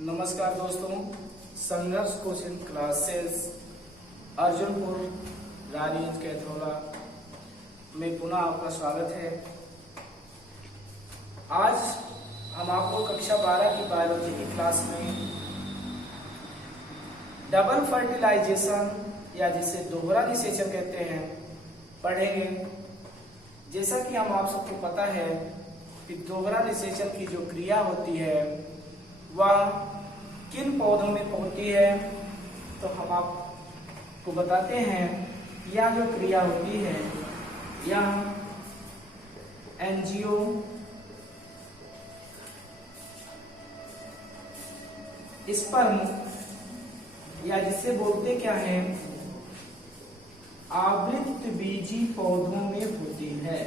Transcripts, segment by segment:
नमस्कार दोस्तों, संघर्ष कोचिंग क्लासेस अर्जुनपुर रानीगंज कैथोला में पुनः आपका स्वागत है। आज हम आपको कक्षा 12 की बायोलॉजी की क्लास में डबल फर्टिलाइजेशन या जिसे दोहरा निषेचन कहते हैं पढ़ेंगे। जैसा कि आप सबको पता है कि दोहरा निषेचन की जो क्रिया होती है वह किन पौधों में होती है, तो हम आपको बताते हैं। यह जो क्रिया होती है यह एंजियो स्पर्म या जिसे बोलते क्या है आवृतबीजी पौधों में होती है।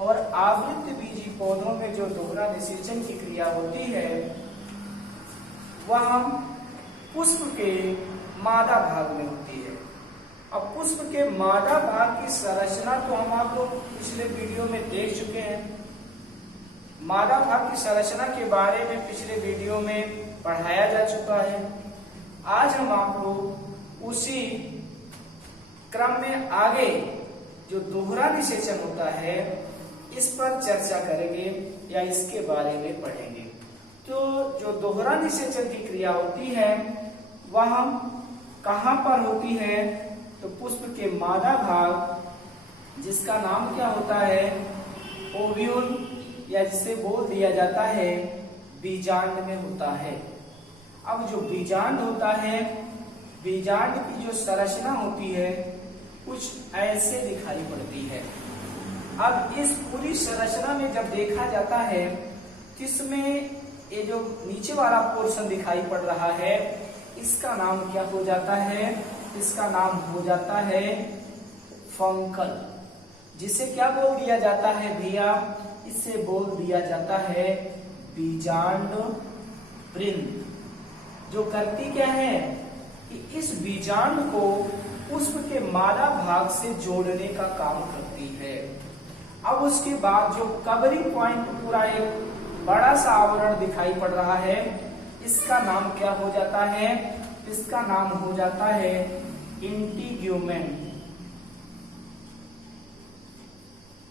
और आवृतबीजी पौधों में जो दोहरा निषेचन की क्रिया होती है वह पुष्प के मादा भाग में होती है। अब पुष्प के मादा भाग की संरचना तो हम आप लोग पिछले वीडियो में देख चुके हैं। मादा भाग की संरचना के बारे में पिछले वीडियो में पढ़ाया जा चुका है। आज हम आपको उसी क्रम में आगे जो दोहरा निषेचन होता है इस पर चर्चा करेंगे या इसके बारे में पढ़ेंगे। तो जो दोहरा निषेचन की क्रिया होती है वह कहां पर होती है, तो पुष्प के मादा भाग जिसका नाम क्या होता है ओव्यूल या जिसे बोल दिया जाता है बीजांड में होता है। अब जो बीजांड होता है, बीजांड की जो संरचना होती है कुछ ऐसे दिखाई पड़ती है। अब इस पूरी संरचना में जब देखा जाता है इसमें ये जो नीचे वाला पोर्शन दिखाई पड़ रहा है इसका नाम क्या हो जाता है, इसका नाम हो जाता है फंकल। जिसे क्या बोल दिया जाता है भैया, इसे बोल दिया जाता है बीजांड वृंत। जो करती क्या है कि इस बीजांड को पुष्प के मादा भाग से जोड़ने का काम करती है। अब उसके बाद जो कवरिंग पॉइंट पूरा एक बड़ा सा आवरण दिखाई पड़ रहा है इसका नाम क्या हो जाता है, इसका नाम हो जाता है इंटीग्यूमेन।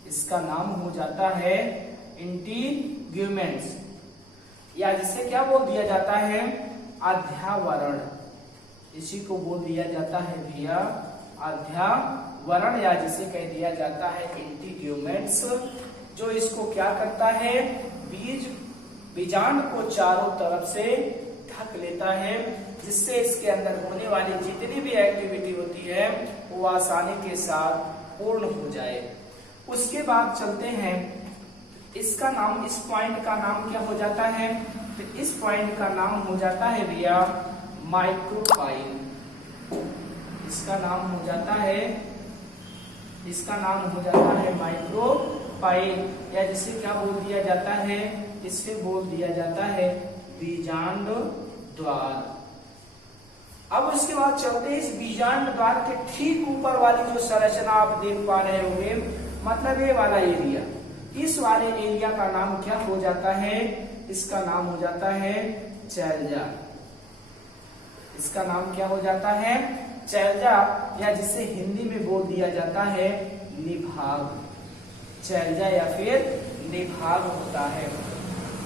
इसका नाम हो जाता है इंटीग्यूमेंट्स या जिसे क्या बोल दिया जाता है अध्यावरण। इसी को बोल दिया जाता है भैया अध्यावरण या जिसे कह दिया जाता है इंटीग्यूमेंट्स। जो इसको क्या करता है, बीजांड को चारों तरफ से ढक लेता है जिससे इसके अंदर होने वाली जितनी भी एक्टिविटी होती है वो आसानी के साथ पूर्ण हो जाए। उसके बाद चलते हैं, इसका नाम, इस पॉइंट का नाम क्या हो जाता है, तो इस पॉइंट का नाम हो जाता है भैया माइक्रोपाइल। इसका नाम हो जाता है, इसका नाम हो जाता है माइक्रोपाइल या जिसे क्या बोल दिया जाता है, इससे बोल दिया जाता है बीजांड द्वार। अब उसके बाद चलते हैं इस बीजांड द्वार के ठीक ऊपर वाली जो संरचना आप देख पा रहे होंगे, मतलब ये वाला एरिया, इस वाले एरिया का नाम क्या हो जाता है, इसका नाम हो जाता है चैल्जा। इसका नाम क्या हो जाता है चैल्जा या जिसे हिंदी में बोल दिया जाता है निभाग। चैल्जा या फिर निभाग होता है।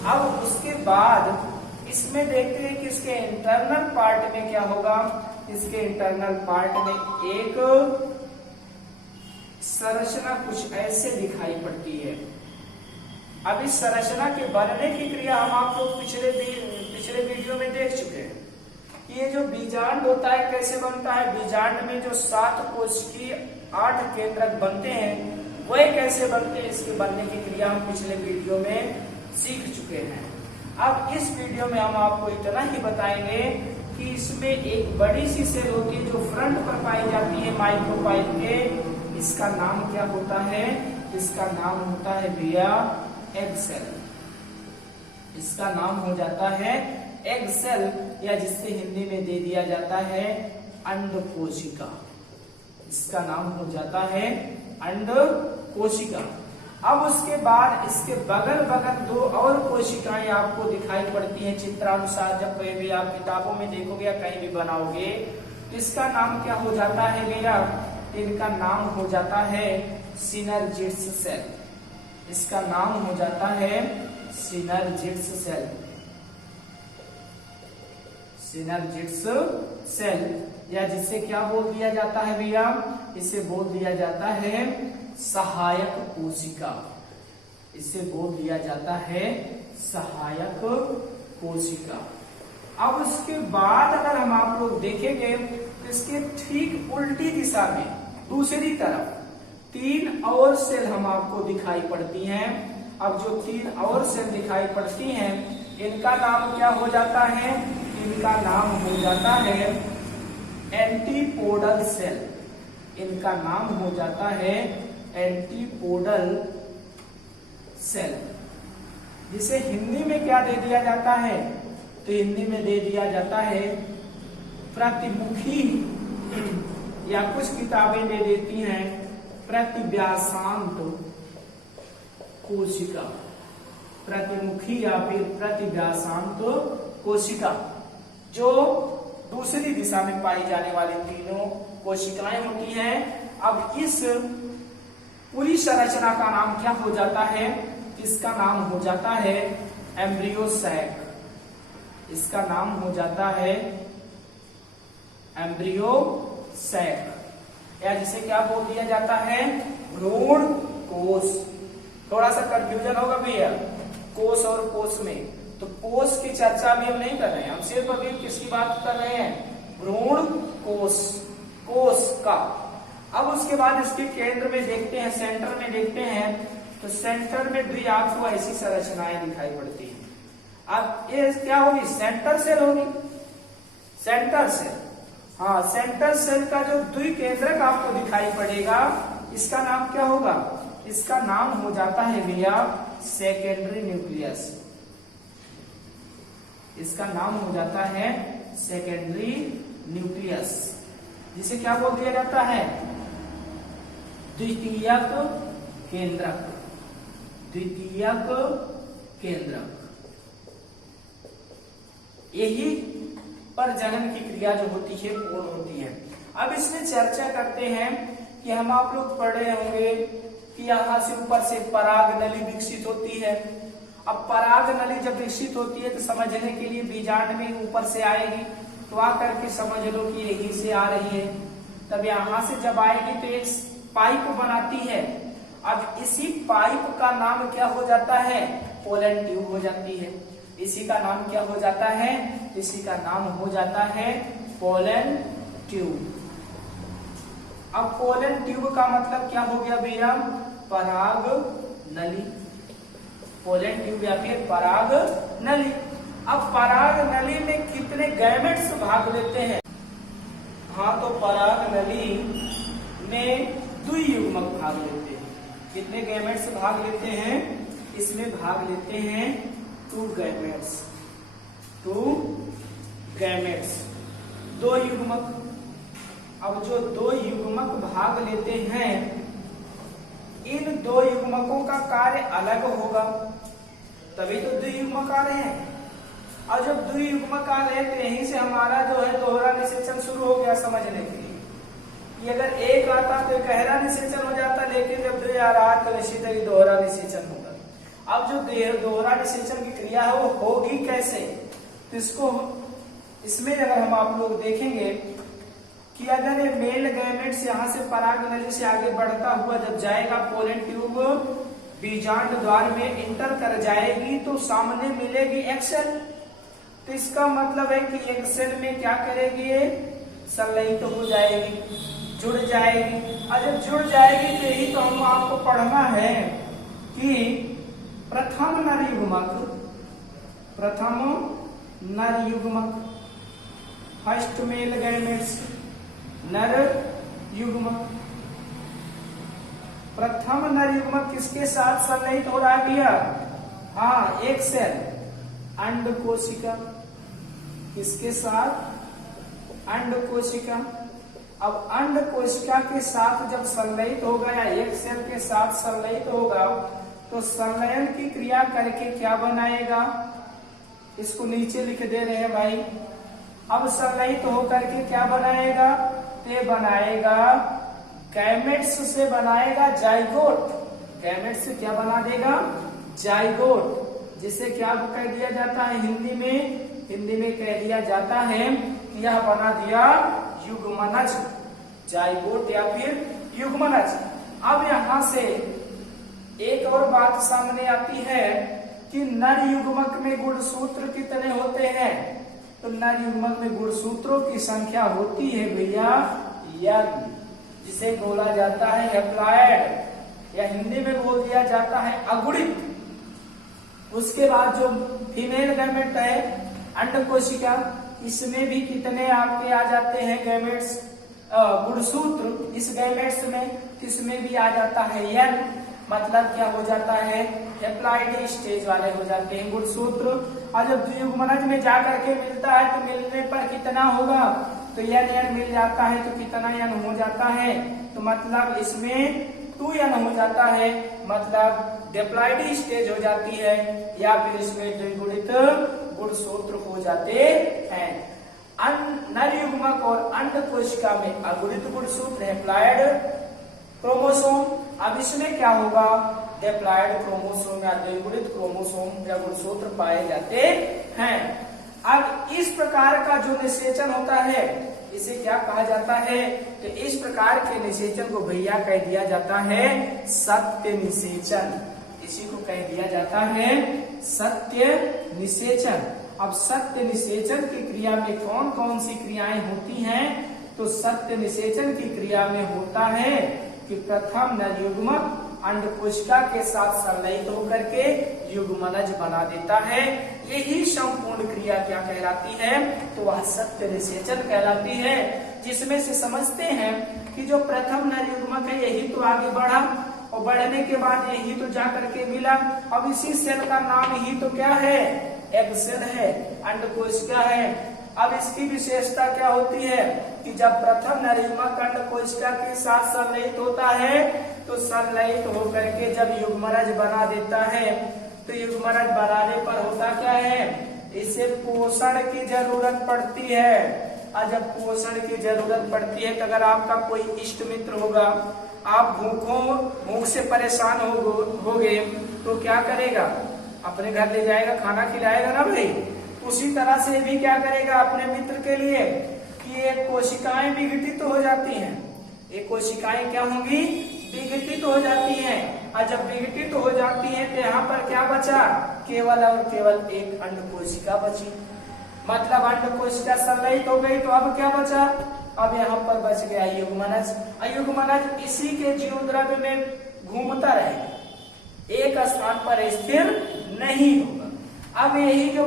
अब उसके बाद इसमें देखते हैं कि इसके इंटरनल पार्ट में क्या होगा। इसके इंटरनल पार्ट में एक संरचना कुछ ऐसे दिखाई पड़ती है। अब इस संरचना के बनने की क्रिया हम आपको पिछले वीडियो में देख चुके हैं। ये जो बीजांड होता है कैसे बनता है, बीजांड में जो 7 कोशिकीय 8 केंद्रक बनते हैं वह कैसे बनते हैं, इसके बनने की क्रिया हम पिछले वीडियो में सीख चुके हैं। अब इस वीडियो में हम आपको इतना ही बताएंगे कि इसमें एक बड़ी सी सेल होती है जो फ्रंट पर पाई जाती है माइक्रोपाइल के। इसका नाम क्या होता है, इसका नाम होता है भैया एग सेल। इसका नाम हो जाता है एग सेल या जिससे हिंदी में दे दिया जाता है अंडकोशिका। इसका नाम हो जाता है अंडकोशिका। अब उसके बाद इसके बगल बगल दो और कोशिकाएं आपको दिखाई पड़ती हैं चित्रानुसार। जब कहीं भी आप किताबों में देखोगे या कहीं भी बनाओगे तो इसका नाम क्या हो जाता है भैया? इनका नाम हो जाता है सिनर्जिड्स सेल। इसका नाम हो जाता है सिनर्जिड्स सेल। सिनर्जिड्स सेल, या जिसे क्या बोल दिया जाता है भैया? इसे बोल दिया जाता है सहायक कोशिका। इसे बोल दिया जाता है सहायक कोशिका। अब उसके बाद अगर हम आप लोग देखेंगे तो इसके ठीक उल्टी दिशा में दूसरी तरफ 3 और सेल हम आपको दिखाई पड़ती हैं। अब जो 3 और सेल दिखाई पड़ती हैं इनका नाम क्या हो जाता है? इनका नाम हो जाता है एंटीपोडल सेल। इनका नाम हो जाता है एंटीपोडल सेल, जिसे हिंदी में क्या दे दिया जाता है? तो हिंदी में दे दिया जाता है प्रतिमुखी, या कुछ किताबें दे देती हैं प्रतिव्यासांत कोशिका। प्रतिमुखी या फिर प्रतिव्यासांत कोशिका, जो दूसरी दिशा में पाई जाने वाली तीनों कोशिकाएं होती हैं। अब इस पूरी संरचना का नाम क्या हो जाता है? इसका नाम हो जाता है एम्ब्रियो सैक। इसका नाम हो जाता है एम्ब्रियो सैक, या जिसे क्या बोल दिया जाता है? भ्रूण कोष। थोड़ा सा कंफ्यूजन होगा भैया कोष और कोष में, तो कोष की चर्चा भी हम नहीं कर रहे हैं, हम सिर्फ अभी किसकी बात कर रहे हैं? भ्रूण कोष, कोष का। अब उसके बाद इसके केंद्र में देखते हैं, सेंटर में देखते हैं, तो सेंटर में भी आपको ऐसी संरचनाएं दिखाई पड़ती है। अब ये क्या होगी? सेंटर सेल होगी। सेंटर सेल, हाँ, सेंटर सेल का जो द्विकेंद्रक आपको दिखाई पड़ेगा इसका नाम क्या होगा? इसका नाम हो जाता है भैया सेकेंडरी न्यूक्लियस। इसका नाम हो जाता है सेकेंडरी न्यूक्लियस, जिसे क्या बोल दिया जाता है? द्वितीयक केंद्रक। द्वितीयक केंद्रक। यही पर जनन की क्रिया जो होती है पूर्ण होती है। अब इसमें चर्चा करते हैं कि हम आप लोग पढ़े होंगे कि यहाँ से ऊपर से पराग नली विकसित होती है। अब पराग नली जब विकसित होती है तो समझने के लिए बीजांड में ऊपर से आएगी, तो आकर के समझ लो कि यही से आ रही है। तब यहाँ से जब आएगी तो एक पाइप बनाती है। अब इसी पाइप का नाम क्या हो जाता है? पोलन ट्यूब हो जाती है। इसी का नाम क्या हो जाता है? इसी का नाम हो जाता है पोलन ट्यूब। अब पोलन ट्यूब का मतलब क्या हो गया भैया? पराग नली। पोलन ट्यूब या फिर पराग नली। अब पराग नली में कितने गैमेट्स भाग लेते हैं? हाँ, तो पराग नली में द्वियुग्मक भाग लेते हैं। कितने गैमेट्स भाग लेते हैं? इसमें भाग लेते हैं 2 गैमेट्स। 2 गैमेट्स, 2 युग्मक। अब जो 2 युग्मक भाग लेते हैं, इन 2 युग्मकों का कार्य अलग होगा, तभी तो द्वियुग्मक आ रहे हैं। और जब द्वियुग्मक आ रहे हैं तो यहीं से हमारा जो है दोहरा निषेचन शुरू हो गया समझने के लिए। कि अगर एक आता तो गहरा निषेचन हो जाता, लेकिन जब 2 आ रहा तो निश्चित ही दोहरा निषेचन होगा। अब जो दोहरा निषेचन की क्रिया है वो होगी कैसे? तो इसको इसमें अगर हम आप लोग देखेंगे कि अगर ये मेल गैमेट्स यहाँ से पराग नली से आगे बढ़ता हुआ जब जाएगा, पोलन ट्यूब बीजांड द्वार में इंटर कर जाएगी, तो सामने मिलेगी एक्सेल। तो इसका मतलब है कि एक्सेल में क्या करेगी? ये संलयित तो हो जाएगी, जुड़ जाएगी। और जब जुड़ जाएगी तो यही तो हम आपको पढ़ना है कि प्रथम नर युग्मक, प्रथम नर युग्मक, फर्स्ट मेल गैमेट्स, नर युग्मक। प्रथम नर युग्मक किसके साथ संलयित हो रहा है भैया? हाँ, एक सेल अंड कोशिका। किसके साथ? अंड कोशिका। अब अंड कोशिका के साथ जब संलयित होगा या एक सेल के साथ संलयित होगा तो संलयन की क्रिया करके क्या बनाएगा, इसको नीचे लिख दे रहे हैं भाई। अब संलयित होकर के क्या बनाएगा, ते बनाएगा गैमेट्स से बनाएगा जाइगोट। गैमेट्स से क्या बना देगा, जाइगोट, जिसे क्या कह दिया जाता है हिंदी में कह दिया जाता है कि यह बना दिया युग्मनज, जाइगोट या फिर युग्मनज। अब यहाँ से एक और बात सामने आती है कि नर युग्मक में गुणसूत्र कितने होते हैं, तो नर युग्मक में गुणसूत्रों की संख्या होती है भैया n, जिसे बोला जाता है हैप्लॉयड या हिंदी में बोल दिया जाता है अगुणित। उसके बाद जो फीमेल गैमेट है अंड कोशिका, इसमें भी कितने आपके आ जाते हैं गैमेट्स, गुणसूत्र इस गैमेट्स में, इसमें भी आ जाता है n, मतलब क्या हो जाता है, हैप्लॉयड स्टेज वाले हो जाते हैं गुणसूत्र। और जब युग्मनज में जाकर के मिलता है तो मिलने पर कितना होगा, तो n मिल जाता है तो कितना n हो जाता है, तो मतलब इसमें 2n हो जाता है, मतलब डिप्लॉयड स्टेज हो जाती है, या फिर इसमें द्विगुणित गुणसूत्र हो जाते हैं। नर युग्मक और अंड कोशिका में अगुणित गुणसूत्र हैप्लॉयड क्रोमोसोम। अब इसमें क्या होगा, डिप्लॉयड क्रोमोसोम या द्विगुणित क्रोमोसोम या गुणसूत्र पाए जाते हैं। अब इस प्रकार का जो निषेचन होता है इसे क्या कहा जाता है, तो इस प्रकार के निषेचन को भैया कह दिया जाता है सत्य निषेचन। इसी को कह दिया जाता है सत्य निषेचन। अब सत्य निषेचन की क्रिया में कौन कौन सी क्रियाएं होती हैं, तो सत्य निषेचन की क्रिया में होता है कि प्रथम नर युग्मक अंड कोशिका के साथ संलयित होकर के युग्मनज बना देता है। यही संपूर्ण क्रिया क्या कहलाती है, तो वह सत्य निषेचन कहलाती है, जिसमें से समझते हैं कि जो प्रथम नर युग्मक है यही तो आगे बढ़ा और बढ़ने के बाद यही तो जा करके मिला। अब इसी सेल का नाम ही तो क्या है, एग सेल है, अंड कोशिका है। अब इसकी विशेषता क्या होती है कि जब प्रथम नर युग्मक अंड कोशिका के साथ संलयित होता है तो संलयित होकर के जब युग्मनज बना देता है तो युग्मनज बनाने पर होता क्या है, इसे पोषण की जरूरत पड़ती है। और जब पोषण की जरूरत पड़ती है तो अगर आपका कोई इष्ट मित्र होगा, आप भूख से परेशान होगे तो क्या करेगा, अपने घर ले जाएगा, खाना खिलाएगा ना भाई। उसी तरह से भी क्या करेगा अपने मित्र के लिए कि ये कोशिकाएं विघटित हो जाती हैं, ये कोशिकाएं क्या होंगी, विघटित हो जाती हैं। और जब विघटित हो जाती हैं तो यहाँ पर क्या बचा, केवल और केवल एक अंड कोशिका बची। मतलब अंड कोशिका संलयित हो गई तो अब क्या बचा, अब यहाँ पर बच गया युग्मनज। युग्मनज इसी के जीवद्रव्य में घूमता रहेगा, एक स्थान पर स्थिर नहीं होगा। अब यही जो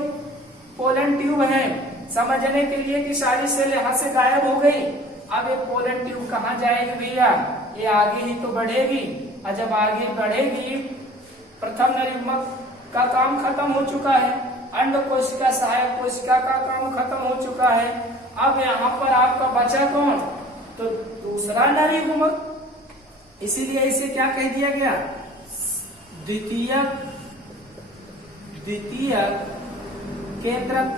पोलन ट्यूब है, समझने के लिए कि सारी सेल यहाँ से गायब हो गई, अब ये पोलन ट्यूब कहाँ जाएगी भैया, ये आगे ही तो बढ़ेगी। और जब आगे बढ़ेगी, प्रथम नर युग्मक का काम खत्म हो चुका है, अंड कोशिका सहायक कोशिका का काम खत्म हो चुका है। अब यहाँ पर आपका बचा कौन, तो दूसरा नर युग्मक। इसीलिए इसे क्या कह दिया गया, द्वितीयक केंद्रक,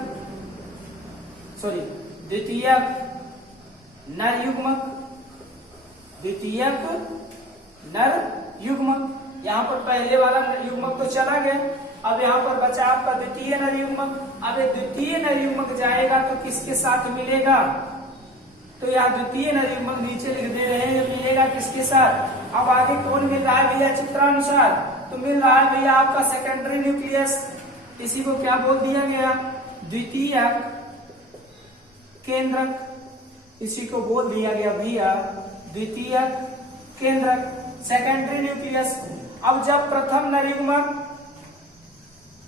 सॉरी द्वितीयक नर युग्मक, द्वितीयक नर युग्मक। यहाँ पर पहले वाला युग्मक तो चला गया, अब यहाँ पर बचा आपका द्वितीय नर युग्मक। अब द्वितीय नर युग्मक जाएगा तो किसके साथ मिलेगा, तो यहाँ द्वितीय नर युग्मक नीचे लिख दे रहे हैं, मिलेगा किसके साथ। अब आगे कौन मिल रहा है भैया, चित्रानुसार तो मिल रहा है भैया आपका सेकेंडरी न्यूक्लियस। इसी को क्या बोल दिया गया, द्वितीयक केंद्रक। इसी को बोल दिया गया भैया द्वितीयक केंद्रक, सेकेंडरी न्यूक्लियस। अब जब प्रथम नर युग्मक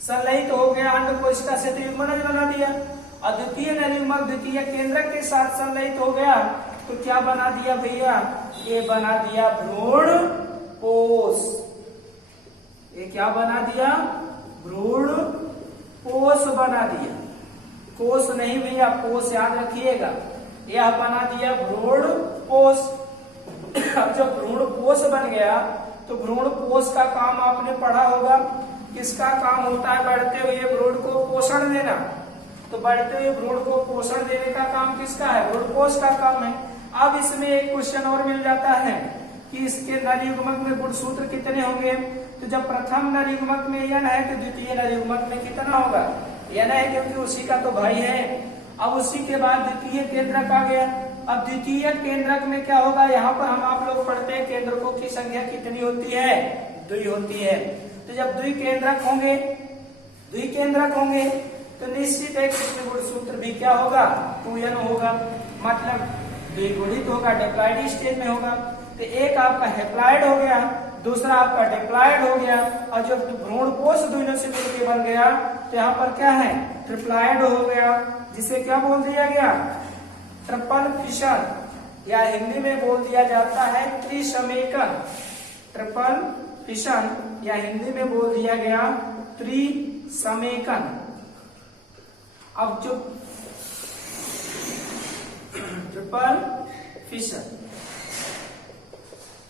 संलयित हो गया अंड कोशिका से तो युग्मनज बना दिया, और द्वितीय नर युग्मक द्वितीय केंद्रक के साथ संलयित हो गया तो क्या बना दिया भैया, ये बना दिया भ्रूण कोश। ये क्या बना दिया, भ्रूण कोश बना दिया, कोश नहीं भैया, कोश याद रखिएगा। यह बना दिया भ्रूण कोश। अब जब भ्रूण कोश बन गया तो भ्रूण कोश का काम आपने पढ़ा होगा, किसका काम होता है? बढ़ते हुए भ्रूण को पोषण देना। तो बढ़ते हुए भ्रूण को पोषण देने का काम किसका है? भ्रूण कोश का काम है। अब इसमें एक क्वेश्चन और मिल जाता है कि इसके नर युग्मक में गुणसूत्र कितने होंगे? तो जब प्रथम नर युग्मक में n है तो द्वितीय नर युग्मक में कितना होगा? n है, क्योंकि उसी का तो भाई है। अब उसी के बाद द्वितीय केंद्रक आ गया। अब द्वितीय केंद्रक में क्या होगा? यहाँ पर हम आप लोग पढ़ते हैं केंद्रकों की संख्या कितनी होती है? 2 होती है। तो जब द्विकेंद्रक होंगे तो निश्चित है कि गुणसूत्र भी क्या होगा? 2n होगा, मतलब द्विगुणित होगा, डिप्लॉइड स्टेज में होगा। तो एक आपका हैप्लॉइड हो गया, दूसरा आपका डिप्लॉइड हो गया, और जब भ्रूण कोश दोनों से मिलकर बन गया तो यहाँ पर क्या है? ट्रिप्लॉइड हो गया, जिसे क्या बोल दिया गया? ट्रिपल फिशन, या हिंदी में बोल दिया जाता है त्रिसमेकन। ट्रिपल फिशन या हिंदी में बोल दिया गया त्रिसमेकन। अब जो ट्रिपल फिशन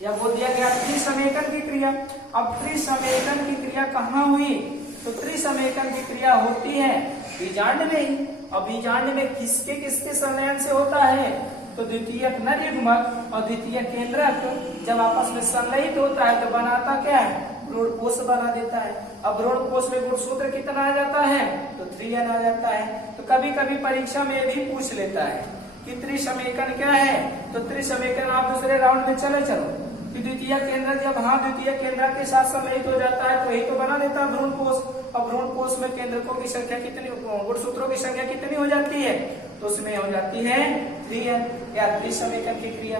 या बोल दिया गया त्रिसमेकन की क्रिया। अब त्रिसमेकन की क्रिया कहाँ हुई? तो त्रिसमेकन की क्रिया होती है बीजांड में ही। और बीजांड में किसके किसके संलयन से होता है? तो द्वितीयक नर युग्मक और द्वितीयक केंद्रक जब आपस में संलयित होता है तो बनाता क्या है? भ्रूण कोश बना देता है। अब भ्रूण कोश में गुणसूत्र कितना आ जाता है? तो 3n आ जाता है। तो कभी कभी परीक्षा में भी पूछ लेता है कि त्रिसमेकन क्या है? तो त्रिसमेकन आप दूसरे राउंड में चलो कि द्वितीय केंद्र जब द्वितीय केंद्र के साथ सम्मिलित हो जाता है तो यही तो बना देता है भ्रूण कोश। और भ्रूण कोश में केंद्रकों की संख्या कितनी, गुणसूत्रों की संख्या कितनी हो जाती है? तो उसमें हो जाती है 3n या त्रिसमेकन की क्रिया।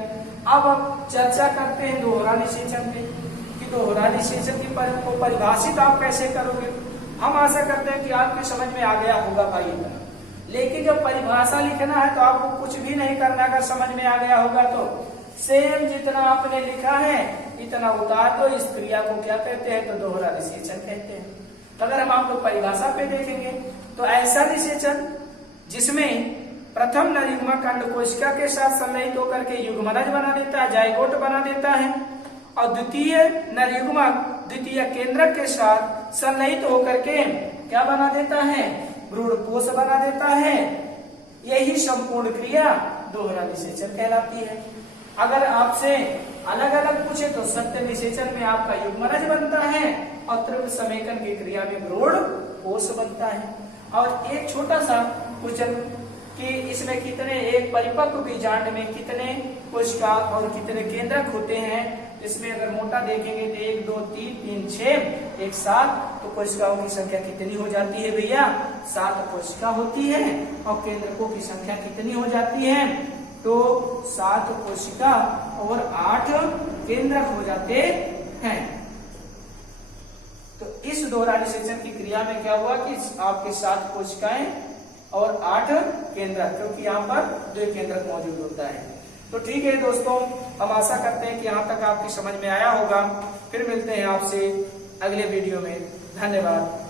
अब चर्चा करते हैं दोहरा निषेचन पे कि दोहरा निषेचन की को परिभाषित आप कैसे करोगे। हम आशा करते हैं कि आपकी समझ में आ गया होगा भाई इतना, लेकिन जब परिभाषा लिखना है तो आपको कुछ भी नहीं करना। अगर समझ में आ गया होगा तो सेम जितना आपने लिखा है इतना उतार दो। इस क्रिया को क्या कहते हैं? तो दोहरा निषेचन कहते हैं। तो अगर हम आप लोग परिभाषा पे देखेंगे तो ऐसा निषेचन जिसमें प्रथम नर युग्मक अंड कोशिका के साथ संलयित होकर के युग्मनज बना देता है, जाइगोट बना देता है, और द्वितीय नर युग्मक द्वितीय केंद्रक के साथ संलयित होकर के क्या बना देता है? भ्रूण कोश बना देता है। यही संपूर्ण क्रिया दोहरा निषेचन कहलाती है। अगर आपसे अलग अलग पूछे तो सत्य निषेचन में आपका युग्मनज बनता है और त्रिसमेकन की क्रिया में भ्रूण कोश बनता है। और एक छोटा सा क्वेश्चन कि इसमें कितने, एक परिपक्व बीजांड में कितने कोशिका और कितने केंद्रक होते हैं? इसमें अगर मोटा देखेंगे तो 1 2 3 3 6 1 7। तो कोशिकाओं की संख्या कितनी हो जाती है भैया? 7 कोशिका होती है। और केंद्रकों की संख्या कितनी हो जाती है? तो 7 कोशिका और 8 केंद्रक हो जाते हैं। तो इस दोहरा निषेचन की क्रिया में क्या हुआ कि आपके 7 कोशिकाएं और 8 केंद्रक, क्योंकि यहाँ पर 2 केंद्रक मौजूद होता है। तो ठीक है दोस्तों, हम आशा करते हैं कि यहाँ तक आपकी समझ में आया होगा। फिर मिलते हैं आपसे अगले वीडियो में। धन्यवाद।